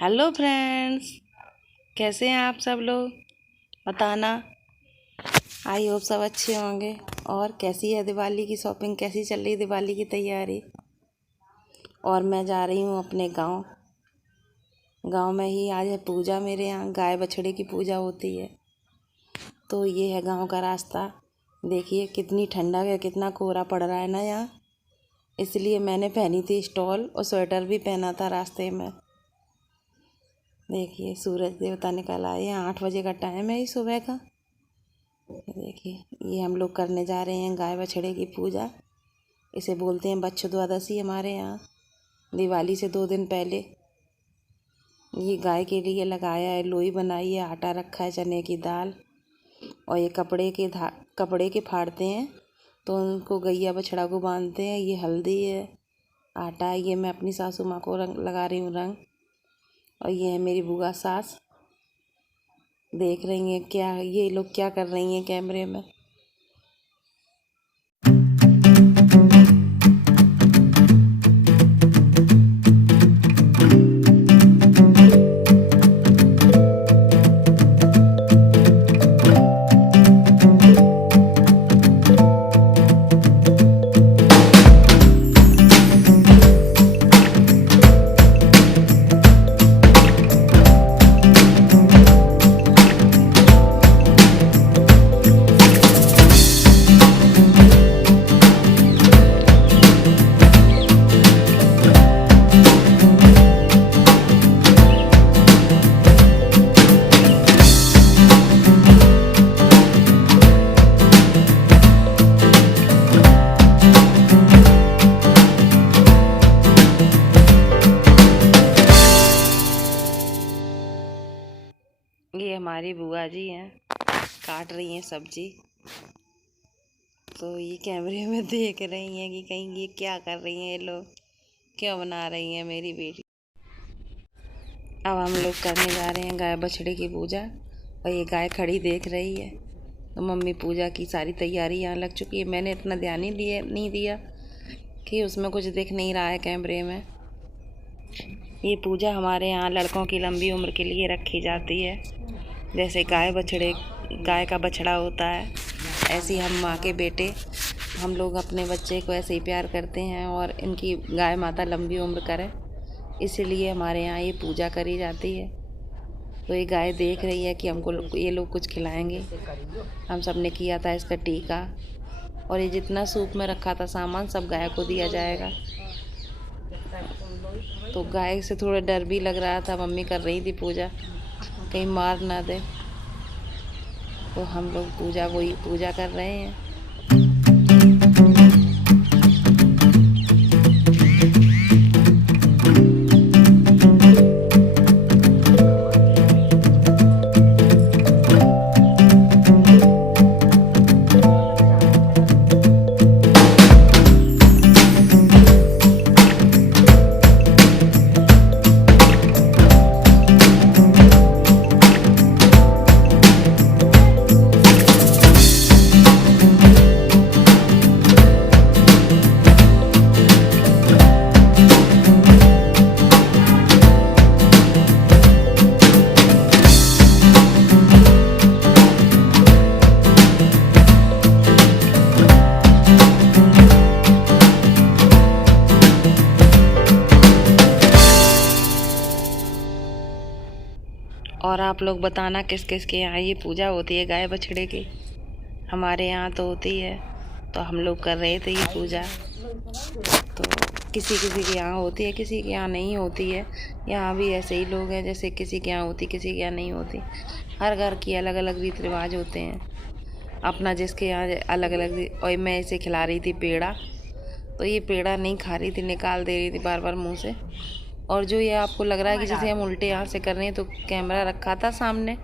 Hello friends, कैसे हैं आप सब लोग? बताना। आई होप सब अच्छे होंगे। और कैसी है दिवाली की शॉपिंग, कैसी चल रही दिवाली की तैयारी? और मैं जा रही हूँ अपने गांव में ही आज है पूजा। मेरे यहाँ गाय बछड़े की पूजा होती है। तो ये है गांव का रास्ता। देखिए कितनी ठंडक है, कितना कोहरा पड़ रहा है ना यहाँ। इसलिए मैंने पहनी थी स्टॉल और स्वेटर भी पहना था रास्ते में। देखिए सूरज देवता निकल आए हैं। 8 बजे का टाइम है इस सुबह का। देखिए ये हम लोग करने जा रहे हैं गाय बछड़े की पूजा। इसे बोलते हैं बच्छ द्वादशी हमारे यहाँ। दिवाली से 2 दिन पहले ये गाय के लिए लगाया है, लोई बनाई है, आटा रखा है, चने की दाल। और ये कपड़े के फाड़ते हैं तो उनको गैया बछड़ा को बांधते हैं। ये हल्दी है, आटा है। ये मैं अपनी सासू माँ को रंग लगा रही हूँ रंग। और ये है मेरी बुआ सास। देख रही हैं क्या ये लोग क्या कर रही हैं कैमरे में। ये हमारी बुआ जी हैं, काट रही हैं सब्जी। तो ये कैमरे में देख रही हैं कि कहीं ये क्या कर रही हैं, ये लोग क्यों बना रही हैं मेरी बेटी। अब हम लोग करने जा रहे हैं गाय बछड़े की पूजा। और ये गाय खड़ी देख रही है। तो मम्मी पूजा की सारी तैयारी यहाँ लग चुकी है। मैंने इतना ध्यान ही नहीं दिया कि उसमें कुछ दिख नहीं रहा है कैमरे में। ये पूजा हमारे यहाँ लड़कों की लंबी उम्र के लिए रखी जाती है। जैसे गाय का बछड़ा होता है, ऐसे ही हम माँ के बेटे हम लोग अपने बच्चे को ऐसे ही प्यार करते हैं और इनकी गाय माता लंबी उम्र करे, इसीलिए हमारे यहाँ ये पूजा करी जाती है। तो ये गाय देख रही है कि हमको ये लोग कुछ खिलाएंगे। हम सब ने किया था इसका टीका। और ये जितना सूप में रखा था सामान सब गाय को दिया जाएगा। तो गाय से थोड़ा डर भी लग रहा था। मम्मी कर रही थी पूजा, कहीं मार ना दे। तो हम लोग पूजा कर रहे हैं। और आप लोग बताना किस किस के यहाँ ये पूजा होती है गाय बछड़े की। हमारे यहाँ तो होती है, तो हम लोग कर रहे थे ये पूजा। तो किसी किसी के यहाँ होती है, किसी के यहाँ नहीं होती है। यहाँ भी ऐसे ही लोग हैं, जैसे किसी के यहाँ होती, किसी के यहाँ नहीं होती। हर घर की अलग अलग रीति रिवाज होते हैं अपना, जिसके यहाँ अलग अलग। और मैं इसे खिला रही थी पेड़ा, तो ये पेड़ा नहीं खा रही थी, निकाल दे रही थी बार बार मुँह से। और जो ये आपको लग रहा है कि जैसे हम उल्टे हाथ से कर रहे हैं, तो कैमरा रखा था सामने,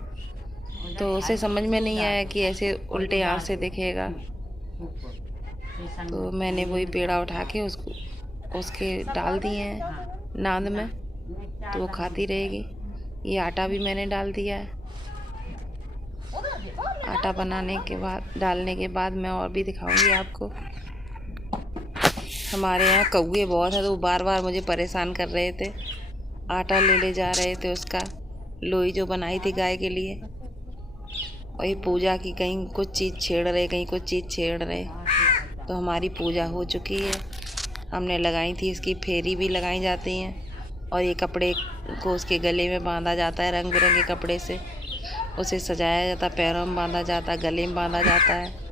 तो उसे समझ में नहीं आया कि ऐसे उल्टे हाथ से दिखेगा। तो मैंने वही पेड़ा उठा के उसके डाल दिए हैं नाद में, तो वो खाती रहेगी। ये आटा भी मैंने डाल दिया है। आटा डालने के बाद मैं और भी दिखाऊंगी आपको। हमारे यहाँ कौवे बहुत हैं, तो वो बार बार मुझे परेशान कर रहे थे। आटा ले जा रहे थे उसका, लोई जो बनाई थी गाय के लिए। और ये पूजा की कहीं कुछ चीज़ छेड़ रहे, कहीं कुछ चीज़ छेड़ रहे। तो हमारी पूजा हो चुकी है। हमने लगाई थी, इसकी फेरी भी लगाई जाती हैं। और ये कपड़े को उसके गले में बांधा जाता है, रंग बिरंगे कपड़े से उसे सजाया जाता है, पैरों में बांधा जाता है, गले में बांधा जाता है।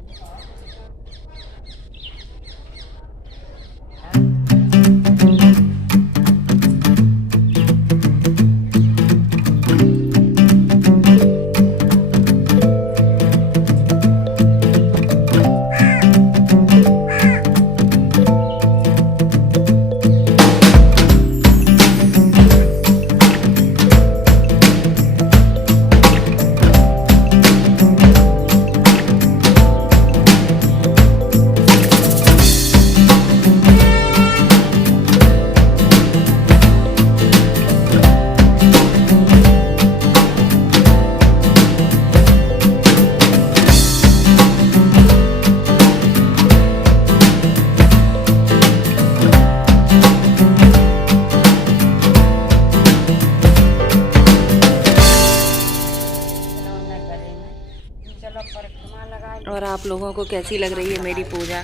और आप लोगों को कैसी लग रही है मेरी पूजा,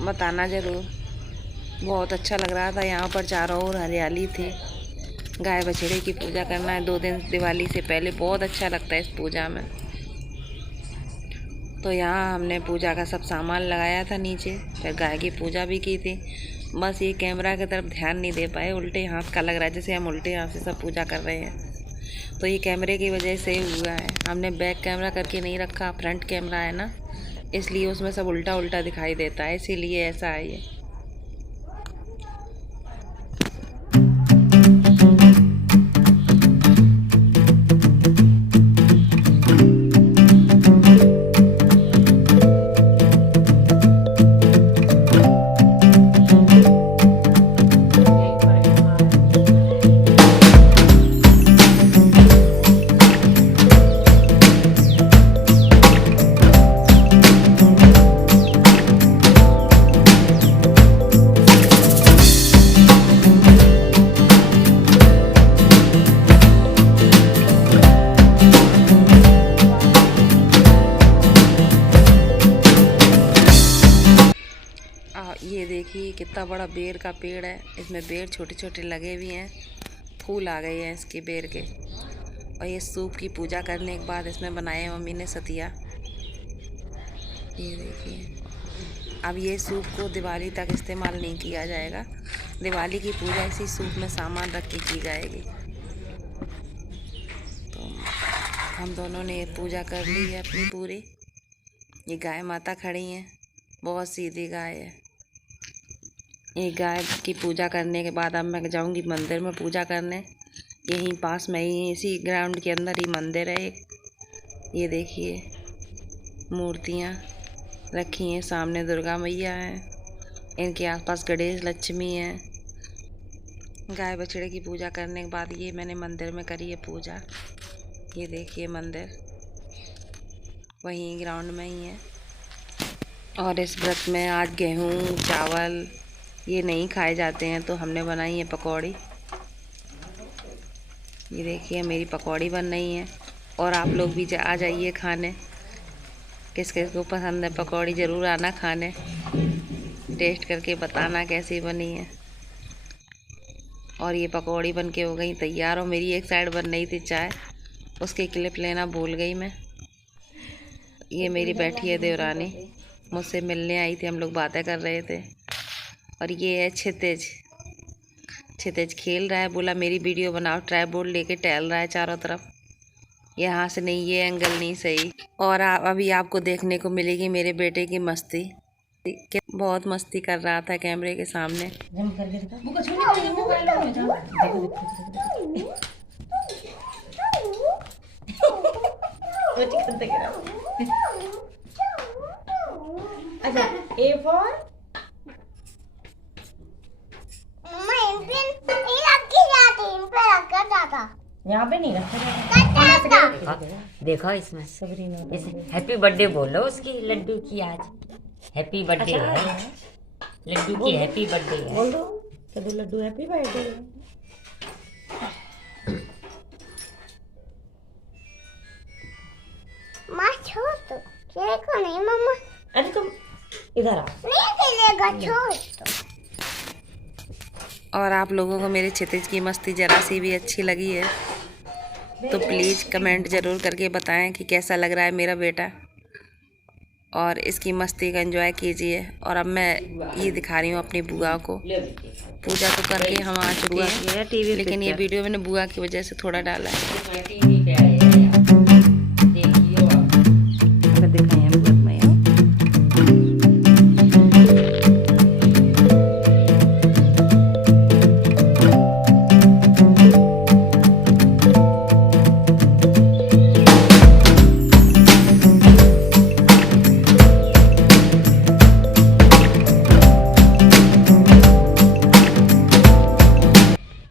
बताना ज़रूर। बहुत अच्छा लग रहा था। यहाँ पर चारों ओर हरियाली थी। गाय बछड़े की पूजा करना है 2 दिन दिवाली से पहले, बहुत अच्छा लगता है इस पूजा में। तो यहाँ हमने पूजा का सब सामान लगाया था नीचे, फिर गाय की पूजा भी की थी। बस ये कैमरा की तरफ ध्यान नहीं दे पाए, उल्टे हाथ का लग रहा है, जैसे हम उल्टे हाथ से सब पूजा कर रहे हैं। तो ये कैमरे की वजह से हुआ है। हमने बैक कैमरा करके नहीं रखा, फ्रंट कैमरा है ना, इसलिए उसमें सब उल्टा उल्टा दिखाई देता है, इसीलिए ऐसा है ये। ये देखिए कितना बड़ा बेर का पेड़ है, इसमें बेर छोटे छोटे लगे हुए हैं, फूल आ गए हैं इसके बेर के। और ये सूप की पूजा करने के बाद इसमें बनाए मम्मी ने सतिया। ये देखिए, अब ये सूप को दिवाली तक इस्तेमाल नहीं किया जाएगा। दिवाली की पूजा इसी सूप में सामान रख के की जाएगी। तो हम दोनों ने पूजा कर ली है अपनी पूरी। ये गाय माता खड़ी हैं, बहुत सीधी गाय है। ये गाय की पूजा करने के बाद अब मैं जाऊंगी मंदिर में पूजा करने। यहीं पास में ही, इसी ग्राउंड के अंदर ही मंदिर है एक। ये देखिए मूर्तियाँ रखी हैं, सामने दुर्गा मैया हैं, इनके आसपास गणेश लक्ष्मी हैं। गाय बछड़े की पूजा करने के बाद ये मैंने मंदिर में करी है पूजा। ये देखिए मंदिर वहीं ग्राउंड में ही है। और इस व्रत में आज गेहूँ चावल ये नहीं खाए जाते हैं, तो हमने बनाई है पकौड़ी। ये देखिए मेरी पकौड़ी बन रही है। और आप लोग भी आ जाइए खाने, किस किस को पसंद है पकौड़ी, ज़रूर आना खाने, टेस्ट करके बताना कैसी बनी है। और ये पकौड़ी बन के हो गई तैयार। और मेरी एक साइड बन रही थी चाय, उसकी क्लिप लेना भूल गई मैं। ये मेरी बैठी है देवरानी, मुझसे मिलने आई थी, हम लोग बातें कर रहे थे। और ये है क्षितिज। क्षितिज खेल रहा है, बोला मेरी वीडियो बनाओ, ट्राइपॉड लेके टहल रहा है चारों तरफ। यहाँ से नहीं, ये एंगल नहीं सही। और अभी आपको देखने को मिलेगी मेरे बेटे की मस्ती। बहुत मस्ती कर रहा था कैमरे के सामने। A for यहाँ पे नहीं रखा। देखो इसमें हैप्पी बर्थडे बोलो उसकी, लड्डू की आज हैप्पी बर्थडे है। लड्डू की हैप्पी बर्थडे है। बोल दो लड्डू हैप्पी बर्थडे। इधर आ। और आप लोगों को मेरे क्षितिज की मस्ती जरा सी भी अच्छी लगी है तो प्लीज़ कमेंट ज़रूर करके बताएं कि कैसा लग रहा है मेरा बेटा, और इसकी मस्ती का एंजॉय कीजिए। और अब मैं ये दिखा रही हूँ अपनी बुआ को। पूजा तो करके हम आ चुके हैं, लेकिन ये वीडियो मैंने बुआ की वजह से थोड़ा डाला है।